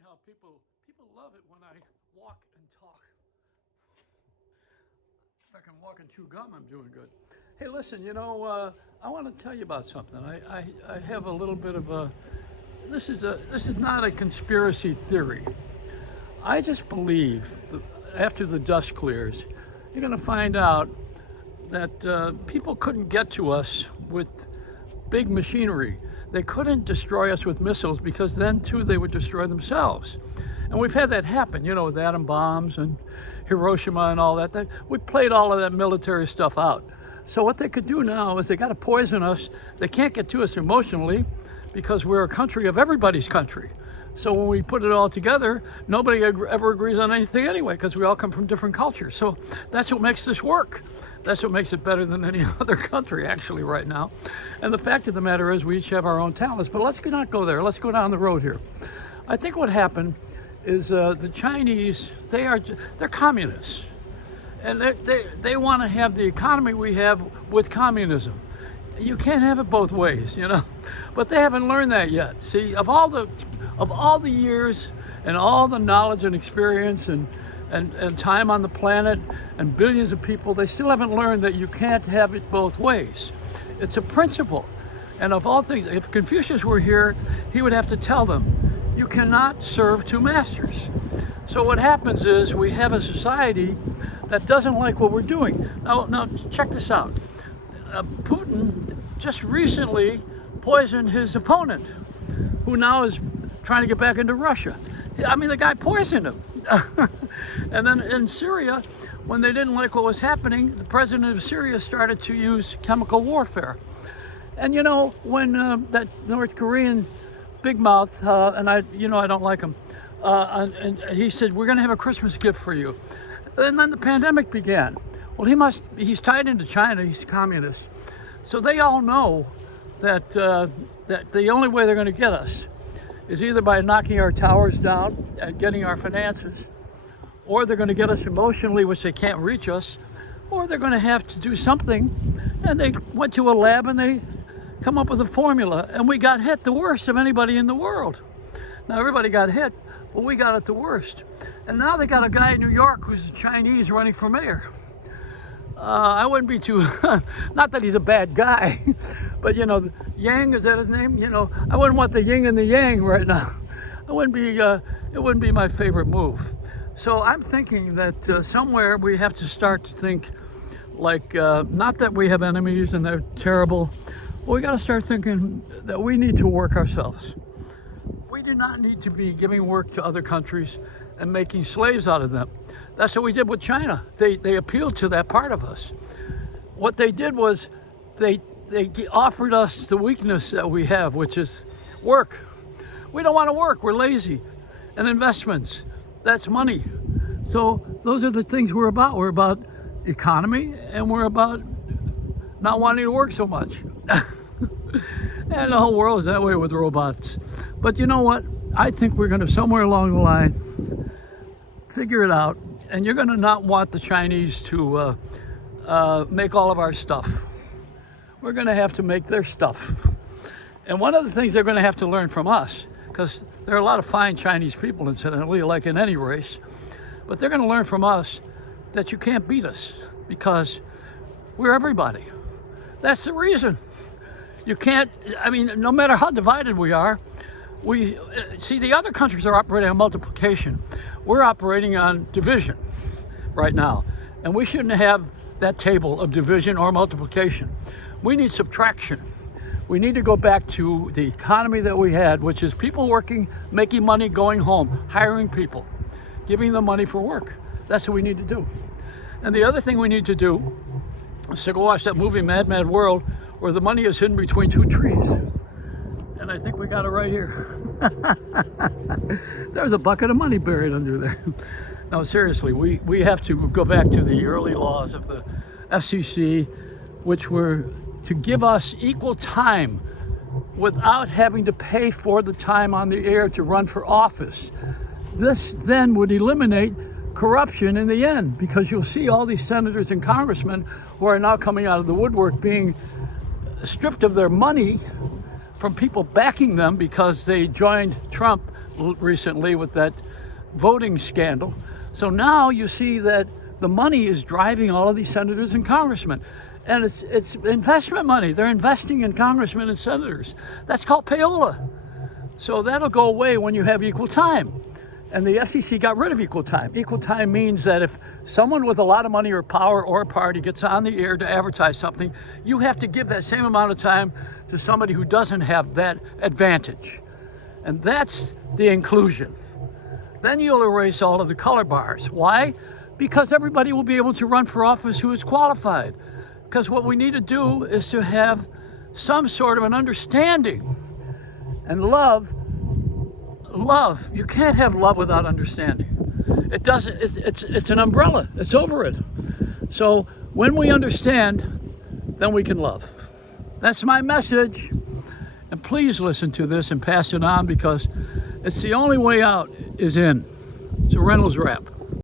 funny how people love it when I walk and talk. If I can walk and chew gum, I'm doing good. Hey, listen, I want to tell you about something. I have a little bit of a. This is not a conspiracy theory. I just believe that after the dust clears, you're going to find out that people couldn't get to us with big machinery. They couldn't destroy us with missiles because then too they would destroy themselves. And we've had that happen, with atom bombs and Hiroshima and all that. We played all of that military stuff out. So what they could do now is they got to poison us. They can't get to us emotionally because we're a country of everybody's country. So when we put it all together, nobody ever agrees on anything anyway because we all come from different cultures. So that's what makes this work. That's what makes it better than any other country actually right now. And the fact of the matter is we each have our own talents, but let's not go there. Let's go down the road here. I think what happened is the Chinese, they're communists. And they want to have the economy we have with communism. You can't have it both ways, But they haven't learned that yet. See, of all the years and all the knowledge and experience and time on the planet and billions of people, they still haven't learned that you can't have it both ways. It's a principle. And of all things, if Confucius were here, he would have to tell them, you cannot serve two masters. So what happens is we have a society that doesn't like what we're doing. Now check this out. Putin just recently poisoned his opponent, who now is trying to get back into Russia. I mean, the guy poisoned him. And then in Syria, when they didn't like what was happening, the president of Syria started to use chemical warfare. And when that North Korean big mouth, and I don't like him, and he said, we're going to have a Christmas gift for you. And then the pandemic began. Well, he's tied into China, he's a communist. So they all know that the only way they're going to get us is either by knocking our towers down and getting our finances, or they're going to get us emotionally, which they can't reach us, or they're going to have to do something. And they went to a lab and they come up with a formula, and we got hit the worst of anybody in the world. Now everybody got hit, but we got it the worst. And now they got a guy in New York who's a Chinese running for mayor. I wouldn't be too, not that he's a bad guy, but Yang, is that his name? I wouldn't want the yin and the yang right now. It wouldn't be my favorite move. So I'm thinking that somewhere we have to start to think like, not that we have enemies and they're terrible, but we got to start thinking that we need to work ourselves. We do not need to be giving work to other countries and making slaves out of them. That's what we did with China. They appealed to that part of us. What they did was they offered us the weakness that we have, which is work. We don't want to work, we're lazy. And investments, that's money. So those are the things we're about. We're about economy, and we're about not wanting to work so much. And the whole world is that way with robots. But you know what? I think we're going to, somewhere along the line, figure it out. And you're going to not want the Chinese to make all of our stuff. We're going to have to make their stuff. And one of the things they're going to have to learn from us, because there are a lot of fine Chinese people, incidentally, like in any race, but they're going to learn from us that you can't beat us because we're everybody. That's the reason. You can't, no matter how divided we are, see, the other countries are operating on multiplication. We're operating on division right now. And we shouldn't have that table of division or multiplication. We need subtraction. We need to go back to the economy that we had, which is people working, making money, going home, hiring people, giving them money for work. That's what we need to do. And the other thing we need to do is to go watch that movie, Mad Mad World, where the money is hidden between two trees. And I think we got it right here. There's a bucket of money buried under there. No, seriously, we have to go back to the early laws of the FCC, which were to give us equal time without having to pay for the time on the air to run for office. This then would eliminate corruption in the end, because you'll see all these senators and congressmen who are now coming out of the woodwork being stripped of their money from people backing them because they joined Trump recently with that voting scandal. So now you see that the money is driving all of these senators and congressmen. And it's investment money. They're investing in congressmen and senators. That's called payola. So that'll go away when you have equal time. And the SEC got rid of equal time. Equal time means that if someone with a lot of money or power or a party gets on the air to advertise something, you have to give that same amount of time to somebody who doesn't have that advantage. And that's the inclusion. Then you'll erase all of the color bars. Why? Because everybody will be able to run for office who is qualified. Because what we need to do is to have some sort of an understanding. And love, you can't have love without understanding. It doesn't, it's an umbrella, it's over it. So when we understand, then we can love. That's my message. And please listen to this and pass it on, because it's the only way out is in. It's a Reynolds wrap.